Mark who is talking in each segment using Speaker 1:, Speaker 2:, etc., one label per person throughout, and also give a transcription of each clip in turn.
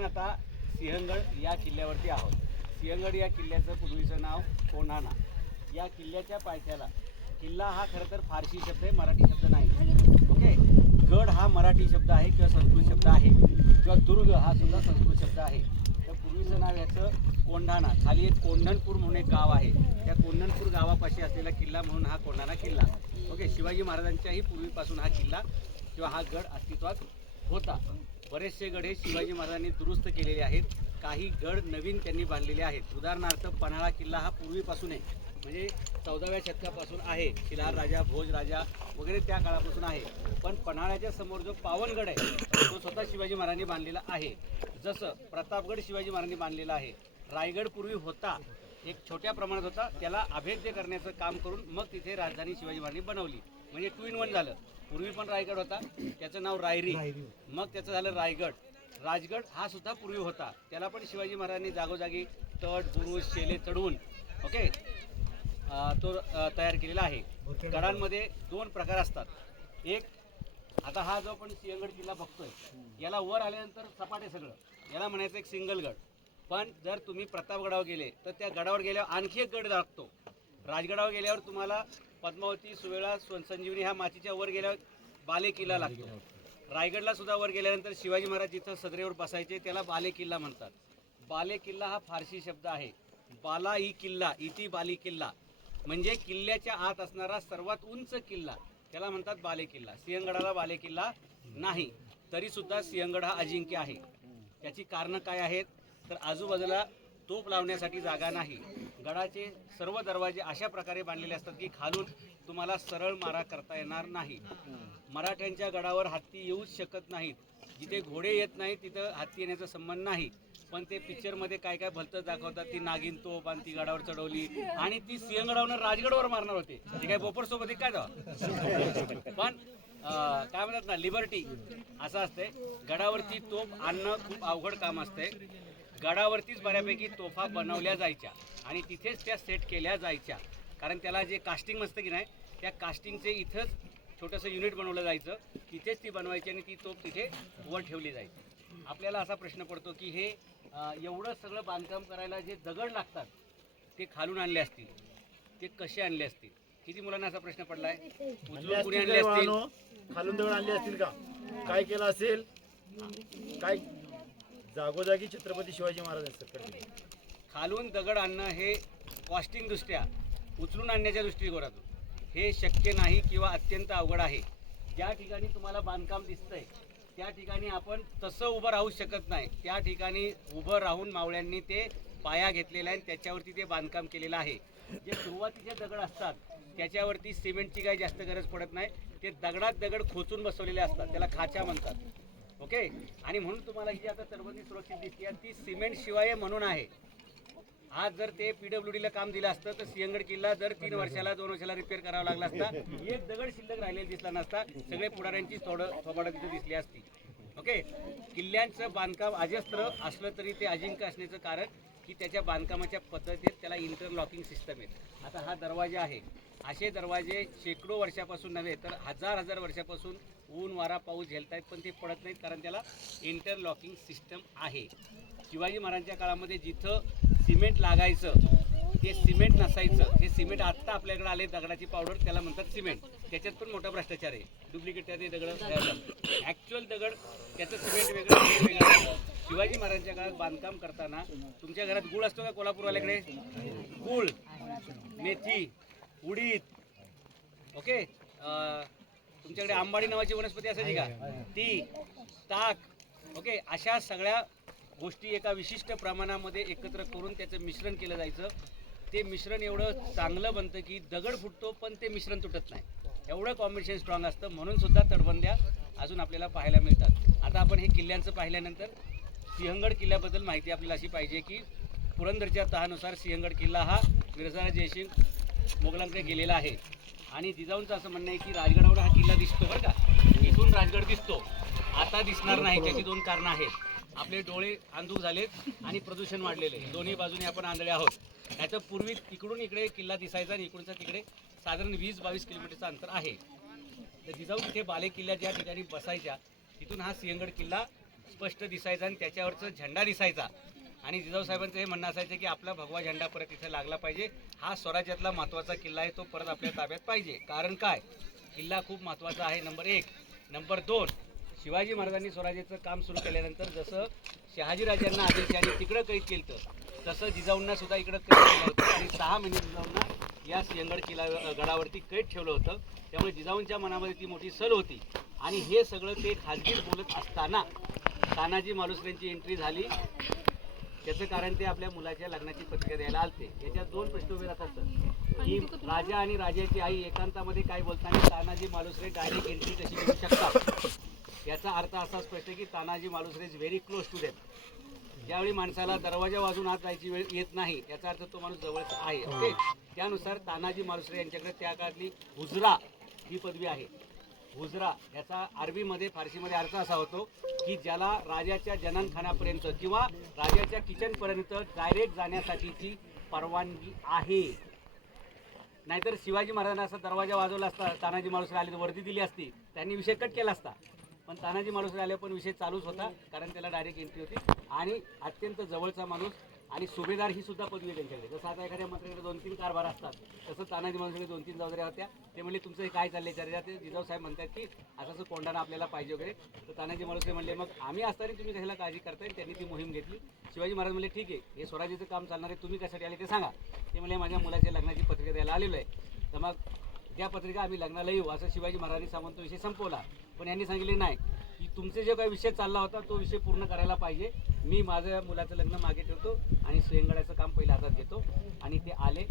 Speaker 1: आपण आता सिंहगड या किल्ल्यावरती आहोत. सिंहगड या किल्ल्याचं पूर्वीचं नाव कोंढाणा. या किल्ल्याच्या पायथ्याला किल्ला हा खरं तर फारशी शब्द आहे मराठी शब्द नाही. ओके? गड हा मराठी शब्द आहे किंवा संस्कृत शब्द आहे किंवा दुर्ग हा सुद्धा संस्कृत शब्द आहे. तर पूर्वीचं नाव याचं कोंढाणा. खाली एक कोंढणपूर म्हणून एक गाव आहे. त्या कोंढणपूर गावापाशी असलेला किल्ला म्हणून हा कोंढाणा किल्ला. ओके? शिवाजी महाराजांच्याही पूर्वीपासून हा किल्ला किंवा हा गड अस्तित्वात होता. बरेचसे गड हे शिवाजी महाराजांनी दुरुस्त केलेले आहेत. काही गड नवीन त्यांनी बांधलेले आहेत. उदाहरणार्थ पन्हाळा किल्ला हा पूर्वीपासून आहे. म्हणजे चौदाव्या शतकापासून आहे. शिलार राजा भोज राजा वगैरे त्या काळापासून आहे. पण पन्हाळ्याच्या समोर जो पावनगड आहे तो स्वतः शिवाजी महाराजांनी बांधलेला आहे. जसं प्रतापगड शिवाजी महाराजांनी बांधलेला आहे. रायगड पूर्वी होता. एक छोट्या प्रमाणात होता. त्याला अभेद्य करण्याचं काम करून मग तिथे राजधानी शिवाजी महाराजांनी बनवली. म्हणजे टू इन वन झालं. पूर्वी पण रायगड होता. त्याचं नाव रायरी. मग त्याचं झालं रायगड. राजगड हा सुद्धा पूर्वी होता. त्याला पण शिवाजी महाराजांनी जागोजागी तट बुरुज शेले चढवून ओके तो तयार केलेला आहे. गडांमध्ये दोन प्रकार असतात. एक आता हा जो आपण सिंहगड किल्ला बघतोय याला वर आल्यानंतर सपाट सगळं. याला म्हणायचं एक सिंगल गड. पण जर तुम्ही प्रतापगडावर गेले तर त्या गडावर गेल्यावर आणखी एक गड लागतो राजगडावर गेल्यावर तुम्हाला पद्मावती सुवेळा संजीवनी ह्या माचीच्या वर गेल्यावर बाले किल्ला लागतो. रायगडला सुद्धा वर गेल्यानंतर शिवाजी महाराज जिथं सदरेवर बसायचे त्याला बाले किल्ला म्हणतात. बाले किल्ला हा फारसी शब्द आहे. बाला ई किल्ला इति बाली किल्ला म्हणजे किल्ल्याच्या आत असणारा सर्वात उंच किल्ला. त्याला म्हणतात बाले किल्ला सिंहगडाला बाले किल्ला नाही. तरी सुद्धा सिंहगड हा अजिंक्य आहे. त्याची कारणं काय आहेत? तर आजूबाजूला तोफ लावण्यासाठी जागा नाही. गडाचे सर्व दरवाजे अशा प्रकारे बांधलेले असतात की खालून तुम्हाला सरळ मारा करता येणार नाही. मराठ्यांच्या गडावर हत्ती येऊच शकत नाहीत. जिथे घोडे येत नाहीत तिथं हत्ती येण्याचा संबंध नाही. पण ते पिक्चरमध्ये काय काय भलतं दाखवतात ती नागिन तोफ आणि ती गडावर चढवली आणि ती सिंहगडावरून राजगडवर मारणार होते. ते काय बोपर सोबत काय जावा पण काय म्हणतात ना लिबर्टी असं असते गडावरती तोफ आणणं खूप अवघड काम असते गडावरतीच बऱ्यापैकी तोफा बनवल्या जायच्या आणि तिथेच त्या सेट केल्या जायच्या. कारण त्याला जे कास्टिंग असतं की नाही त्या कास्टिंगचे इथंच छोटंसं युनिट बनवलं जायचं. तिथेच ती बनवायची आणि ती तोफ तिथे वर ठेवली जायची. आपल्याला असा प्रश्न पडतो की हे एवढं सगळं बांधकाम करायला जे दगड लागतात ते खालून आणले असतील ते कसे आणले असतील? किती मुलांना असा प्रश्न पडलाय? उचलून कुणी आणले असतील?
Speaker 2: खालून दगड आणले असतील का? काय केलं असेल? काय जागोजागी छत्रपती शिवाजी महाराज असतात
Speaker 1: खालून दगड आणणं हे कॉस्टिंग दृष्ट्या उचलून आणण्याच्या दृष्टिकोनातून हे शक्य नाही किंवा अत्यंत अवघड आहे. ज्या ठिकाणी तुम्हाला बांधकाम दिसतंय त्या ठिकाणी आपण तसं उभं राहू शकत नाही. त्या ठिकाणी उभं राहून मावळ्यांनी ते पाया घेतलेला आहे आणि त्याच्यावरती ते बांधकाम केलेलं आहे. जे सुरुवातीचे दगड असतात त्याच्यावरती सिमेंटची काही जास्त गरज पडत नाही. ते दगडात दगड खोचून बसवलेले असतात त्याला खाच्या म्हणतात. ओके? आणि म्हणून तुम्हाला ही जी आता तटबंदी सुरक्षित दिसते ती सिमेंट शिवाय म्हणून आहे. आज जर ते पीडब्ल्यू ला काम दिलं असतं तर सिंहगड किल्ला जर तीन वर्षाला दोन वर्षाला रिपेअर करावा लागला असता एक दगड शिल्लक राहिलेला दिसला नसता सगळे पुढाऱ्यांची थोडं थोबाडं तिथे दिसली असती. ओके? किल्ल्यांचं बांधकाम अजस्त्र असलं तरी ते अजिंक्य असण्याचं कारण की त्याच्या बांधकामाच्या पद्धतीत त्याला इंटरलॉकिंग सिस्टम आहे आता हा दरवाजा आहे. असे दरवाजे शेकडो वर्षापासून नव्हे तर हजार हजार वर्षापासून ऊन वारा पाऊस झेलतायत पण ते पडत नाहीत कारण त्याला इंटरलॉकिंग सिस्टम आहे. शिवाजी महाराजांच्या काळामध्ये जिथं सिमेंट लागायचं ते सिमेंट नसायचं. हे सिमेंट आत्ता आपल्याकडे आले दगडाची पावडर त्याला म्हणतात सिमेंट त्याच्यात पण मोठा भ्रष्टाचार आहे. डुप्लिकेट ते दगड. ॲक्च्युअल दगड त्याचं सिमेंट वेगळं वेगळं शिवाजी महाराजांच्या काळात बांधकाम करताना तुमच्या घरात गुळ असतो का कोल्हापूरवाल्याकडे? गुळ मेथी उडीद. ओके तुमच्याकडे आंबाडी नावाची वनस्पती असायची का? ती ताक. ओके अशा सगळ्या गोष्टी एका विशिष्ट प्रमाणामध्ये एकत्र करून त्याचं मिश्रण केलं जायचं. ते मिश्रण एवढं चांगलं बनतं की दगड फुटतो पण ते मिश्रण तुटत नाही. एवढं कॉम्बिनेशन स्ट्रॉंग असतं. म्हणून सुद्धा तटबंद्या अजून आपल्याला पाहायला मिळतात. आता आपण हे किल्ल्यांचं पाहिल्यानंतर सिंहगड किल्ल्याबद्दल माहिती आपल्याला अशी पाहिजे की पुरंदरच्या तहानुसार सिंहगड किल्ला हा मिर्झा जयसिंग मोगलांकडे गेलेला आहे. आणि जिजाऊंचं असं म्हणणं आहे की राजगडावर हा किल्ला दिसतो बरं का. इथून राजगड दिसतो. आता दिसणार नाही त्याची दोन कारणं आहेत. आपले डोळे आंधूक झालेत आणि प्रदूषण वाढलेले दोन्ही बाजूने आपण आंधळे आहोत. त्याचं पूर्वी तिकडून इकडे किल्ला दिसायचा आणि इकडूनचा तिकडे साधारण वीस बावीस किलोमीटरचं अंतर आहे. तर जिजाऊ तिथे बाले किल्ल्या ज्या ठिकाणी बसायच्या तिथून हा सिंहगड किल्ला स्पष्ट दिसायचा आणि त्याच्यावरचा झेंडा दिसायचा. आणि जिजाऊसाहेबांचं हे म्हणणं असायचं की आपला भगवा झेंडा परत इथे लागला पाहिजे. हा स्वराज्यातला महत्त्वाचा किल्ला आहे तो परत आपल्या ताब्यात पाहिजे. कारण काय? किल्ला खूप महत्त्वाचा आहे नंबर एक. नंबर दोन शिवाजी महाराजांनी स्वराज्याचं काम सुरू केल्यानंतर जसं शहाजीराजांना आदिलशाही तिकडं कैद केलं होतं, तसं जिजाऊंना सुद्धा इकडं कैद केलं होतं. आणि सहा महिने जिजाऊंना या सिंहगड किल्ला गडावरती कैद ठेवलं होतं. त्यामुळे जिजाऊंच्या मनामध्ये ती मोठी सल होती. आणि हे सगळं ते खाजगीत बोलत असताना तानाजी मालुसरेंची एंट्री झाली. त्याचं कारण ते आपल्या मुलाच्या लग्नाची पत्रिका द्यायला आलते. याच्यात दोन प्रश्न उभे राहतात सर. की राजा आणि राजाची आई एकांतामध्ये काय बोलताना तानाजी मालुसरे डायरेक्ट एंट्री कशी करू शकतात? याचा अर्थ असा स्पष्ट की Tanaji Malusare is very close to them ज्यावेळी माणसाला दरवाजा वाजून आत जायची वेळ येत नाही याचा अर्थ तो माणूस जवळच आहे ओके त्यानुसार तानाजी मालुसरे यांच्याकडे त्या काळातली हुजरा ही पदवी आहे. हुजरा याचा अरबीमध्ये फारसीमध्ये अर्थ असा होतो की ज्याला राजाच्या जननखानापर्यंत किंवा राजाच्या किचनपर्यंत डायरेक्ट जाण्यासाठीची परवानगी आहे. नाहीतर शिवाजी महाराजांना असा दरवाजा वाजवला असता तानाजी माणूस आले तर वर्दी दिली असती त्यांनी विषय कट केला असता. पण तानाजी माणूस आले पण विषय चालूच होता कारण त्याला डायरेक्ट एंट्री होती. आणि अत्यंत जवळचा माणूस आणि सुभेदार ही सुद्धा पदवी त्यांच्याकडे जसं आता एखाद्या मंत्र्याकडे दोन तीन कारभार असतात तसं तानाजी मालुसरे दोन तीन जबाबदाऱ्या होत्या. ते म्हणले तुमचं हे काय चाललंय चर्चा ते जिजाऊ साहेब म्हणतात की असं असं कोंडाणा आपल्याला पाहिजे वगैरे. तर तानाजी मालुसरे म्हणले मग आम्ही असताना तुम्ही कशाला काळजी करताय? त्यांनी ती मोहीम घेतली. शिवाजी महाराज म्हणले ठीक आहे हे स्वराज्याचं काम चालणार आहे तुम्ही कशासाठी आले ते सांगा. ते म्हणले माझ्या मुलाच्या लग्नाची पत्रिका द्यायला आलेलो आहे. तर मग त्या पत्रिका आम्ही लग्नाला येऊ. असं शिवाजी महाराजांनी सांगून तो विषय संपवला. पण यांनी सांगितले नाही की तुमचे जे काही विषय चालला होता तो विषय पूर्ण करायला पाहिजे. मी माझ्या मुलाचं लग्न मागे ठेवतो आणि सुयंगडाचं काम पहिल्या हातात घेतो. आणि ते आले.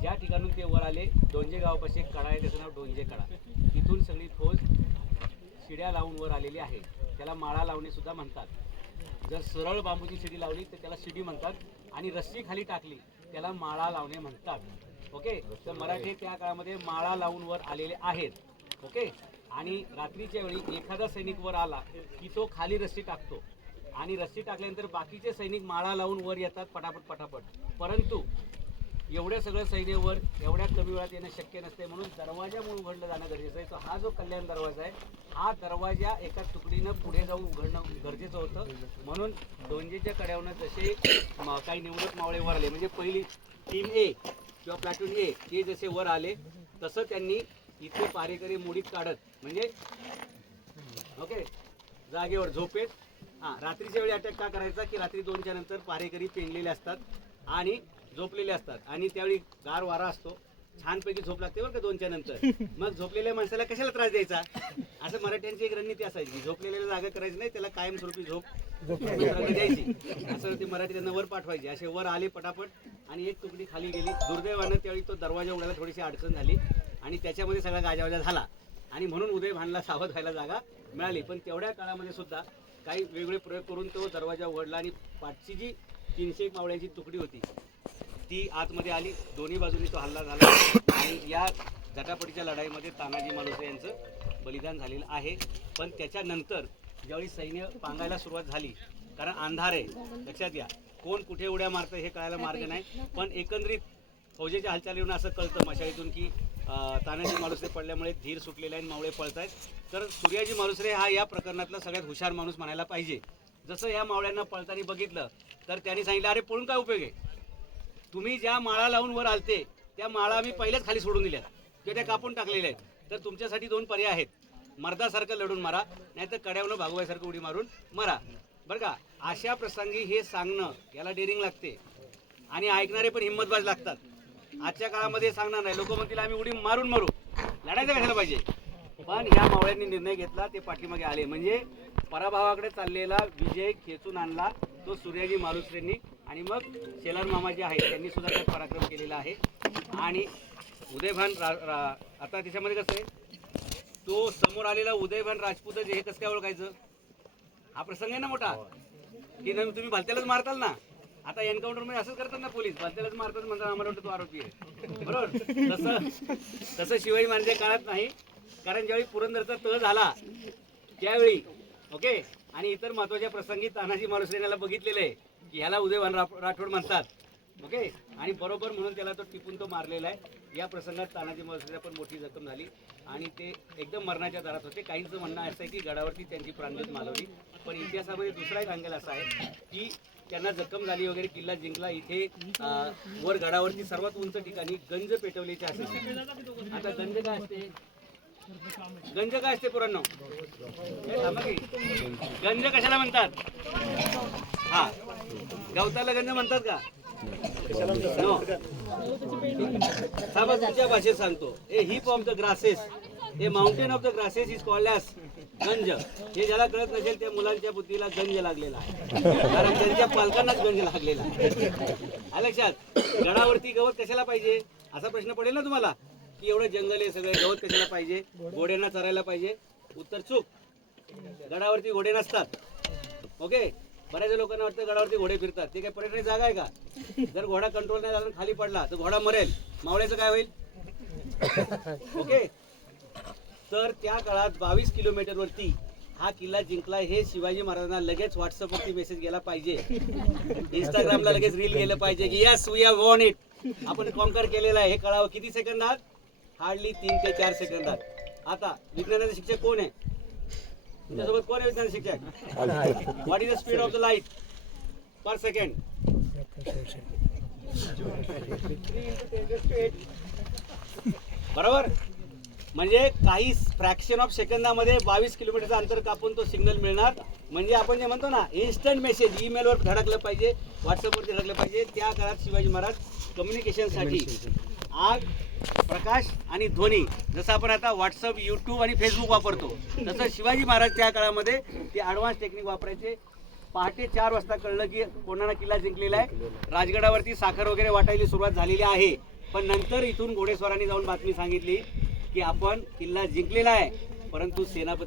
Speaker 1: ज्या ठिकाणून ते वर आले डोंजे गावापाशी एक कडा आहे त्याचं नाव डोंजे कडा तिथून सगळी फौज शिड्या लावून वर आलेली आहे. त्याला माळा लावणे सुद्धा म्हणतात. जर सरळ बांबूची शिडी लावली तर त्याला शिडी म्हणतात. आणि रस्सी खाली टाकली त्याला माळा लावणे म्हणतात. ओके? तर मराठी त्या काळामध्ये माळा लावून वर आलेले आहेत. ओके? आणि रात्रीच्या वेळी एखादा सैनिक वर आला की तो खाली रस्सी टाकतो. आणि रस्सी टाकल्यानंतर बाकीचे सैनिक माळा लावून वर येतात पटापट पटापट. परंतु एवढ्या सगळं सैन्यावर एवढ्या कमी वेळात येणं शक्य नसते म्हणून दरवाजामुळे उघडलं जाणं गरजेचं आहे. तो हा जो कल्याण दरवाजा आहे हा दरवाजा एका तुकडीनं पुढे जाऊन उघडणं गरजेचं होतं. म्हणून दोनजेच्या कड्यावरनं जसे काही निवडक मावळे वर आले म्हणजे पहिली टीम ए किंवा प्लॅटून ए ते जसे वर आले तसं त्यांनी इथे पारेकरी मुडीत काढत म्हणजे ओके जागेवर झोपेत. हां रात्रीच्या वेळी अटॅक का करायचा की रात्री दोनच्या नंतर पारेकरी पेंगलेले असतात आणि झोपलेले असतात. आणि त्यावेळी गार वारा असतो. छानपैकी झोप लागते बरं का दोनच्या नंतर. मग झोपलेल्या माणसाला कशाला त्रास द्यायचा? असं मराठ्यांची एक रणनीती असायची झोपलेल्या जागा करायची नाही त्याला कायमस्वरूपी झोप द्यायची. असं ते मराठी त्यांना वर पाठवायचे. असे वर आले पटापट आणि एक तुकडी खाली गेली. दुर्दैवानं त्यावेळी तो दरवाजा उघडायला थोडीशी अडचण झाली. आणि त्याच्यामध्ये सगळा गाजावाजा झाला. आणि म्हणून उदय भानला सावध व्हायला जागा मिळाली. पण तेवढ्या काळामध्ये सुद्धा काही वेगवेगळे प्रयोग करून तो दरवाजा उघडला आणि पाठची जी तीनशे मावळ्याची तुकडी होती ती आतमध्ये आली. दोन्ही बाजूनी तो हल्ला झाला. आणि या झटापटीच्या लढाईमध्ये तानाजी मालुसरे यांचं बलिदान झालेलं आहे. पण त्याच्यानंतर ज्यावेळी सैन्य पांगायला सुरुवात झाली कारण अंधार आहे लक्षात घ्या कोण कुठे उड्या मारतं हे कळायला मार्ग नाही. पण एकंदरीत फौजेच्या हालचालीवरून असं कळतं मशालीतून की तानाजी मालुसरे पडल्यामुळे धीर सुटलेले आहे मावळे पळत आहेत तर सूर्याजी मालुसरे हा या प्रकरणातला सगळ्यात हुशार माणूस म्हणायला पाहिजे. जसं या मावळ्यांना पळताना बघितलं तर त्यांनी सांगितलं अरे पळून काय उपयोग आहे? तुम्ही ज्या माळा लावून वर आलते त्या माळा आम्ही पहिलेच खाली सोडून दिल्यात. किंवा त्या कापून टाकलेल्या आहेत. तर तुमच्यासाठी दोन पर्याय आहेत. मर्दासारखं लढून मारा नाहीतर कड्यावनं भागवायसारखं उडी मारून मरा. बरं का? अशा प्रसंगी हे सांगणं याला डेअरिंग लागते. आणि ऐकणारे पण हिंमतबाज लागतात. आजच्या काळामध्ये सांगणार नाही. लोक म्हणतील आम्ही उडी मारून मारू. लढायचं कशाला पाहिजे? पण ह्या मावळ्यांनी निर्णय घेतला ते पाठीमागे आले. म्हणजे पराभवाकडे चाललेला विजय खेचून आणला तो सूर्याजी मालुसरेंनी आणि मग शेलार मामा जे आहेत. त्यांनी सुद्धा त्यात पराक्रम केलेला आहे. आणि उदयभान रा, रा आता त्याच्यामध्ये कसं आहे? तो समोर आलेला उदयभान राजपूत जे हे कसं काय ओळखायचं? हा प्रसंग आहे ना मोठा. की नाही तुम्ही भलत्यालाच मारताल ना? आता एन्काउंटरमध्ये असंच करतात ना पोलीस. भलत्यालाच मारतात म्हणतात आम्हाला वाटतं तो आरोपी आहे. बरोबर? तसं तसं शिवाजी महाराजांच्या काळात नाही. कारण ज्यावेळी पुरंदरचा तळ झाला त्यावेळी ओके? आणि इतर महत्त्वाच्या प्रसंगी तानाजी मालुसरे याला बघितलेलं आहे की ह्याला उदयवान राठोड म्हणतात. ओके? आणि बरोबर म्हणून त्याला तो टिपून तो मारलेला आहे. या प्रसंगात तानाजी मालुसरेला पण मोठी जखम झाली. आणि ते एकदम मरणाच्या दारात होते. काहींचं म्हणणं असं आहे की गडावरती त्यांची प्राणज्योत मालवली. पण इतिहासामध्ये दुसरा एक असा आहे की त्यांना जखम झाली वगैरे किल्ला जिंकला. इथे वर गडावरती सर्वात उंच ठिकाणी गंज पेटवलीचे असते आता गंज काय असते? गंज काय असते पुरांनो? गंज कशाला म्हणतात? हा. गवताला गंज म्हणतात का? थांबा तुमच्या भाषेत सांगतो. A hip of the grasses हे mountain of the grasses is called as Ganj हे ज्याला कळत नसेल त्या मुलांच्या बुद्धीला गंज लागलेला आहे. कारण त्यांच्या पालकांनाच गंज लागलेला आहे. लक्षात गडावरती गवत कशाला पाहिजे? असा प्रश्न पडेल ना तुम्हाला? की एवढं जंगल आहे सगळं गवत कशाला पाहिजे? घोड्यांना चरायला पाहिजे? उत्तर चूक. गडावरती घोडे नसतात. ओके? बऱ्याच लोकांना वाटतं गडावरती घोडे फिरतात. ते काय पर्यटन जागा आहे का? जर घोडा कंट्रोल नाही झाला खाली पडला तर घोडा मरेल. मावळ्याचं काय होईल? ओके? तर त्या काळात बावीस किलोमीटरवरती हा किल्ला जिंकला. हे शिवाजी महाराजांना लगेच व्हॉट्सअपवरती मेसेज गेला पाहिजे. इंस्टाग्रामला लगेच रील गेलं पाहिजे की yes we have won it आपण कॉन्कर केलेला आहे. हे कळावं किती सेकंदात हार्डली तीन ते चार सेकंदात आता. विज्ञानाचे शिक्षक कोण आहे? तुमच्यासोबत कोण आहे विज्ञान शिक्षक? What is the speed of the light per second बरोबर? म्हणजे काही फ्रॅक्शन ऑफ सेकंदामध्ये बावीस किलोमीटरचं अंतर कापून तो सिग्नल मिळणार. म्हणजे आपण जे म्हणतो ना इन्स्टंट मेसेज ईमेलवर धडकलं पाहिजे व्हॉट्सअपवरती धडकलं पाहिजे. त्या काळात शिवाजी महाराज कम्युनिकेशनसाठी आग प्रकाश आणि ध्वनी जसं आपण आता व्हॉट्सअप यूट्यूब आणि फेसबुक वापरतो तसं शिवाजी महाराज त्या काळामध्ये ते ॲडव्हान्स टेक्निक वापरायचे. पहाटे चार वाजता कळलं की कोणाला किल्ला जिंकलेला आहे. राजगडावरती साखर वगैरे वाटायला सुरुवात झालेली आहे. पण नंतर इथून घोडेस्वारांनी जाऊन बातमी सांगितली. की आपण किल्ला जिंकलेला आहे. परंतु सेनापती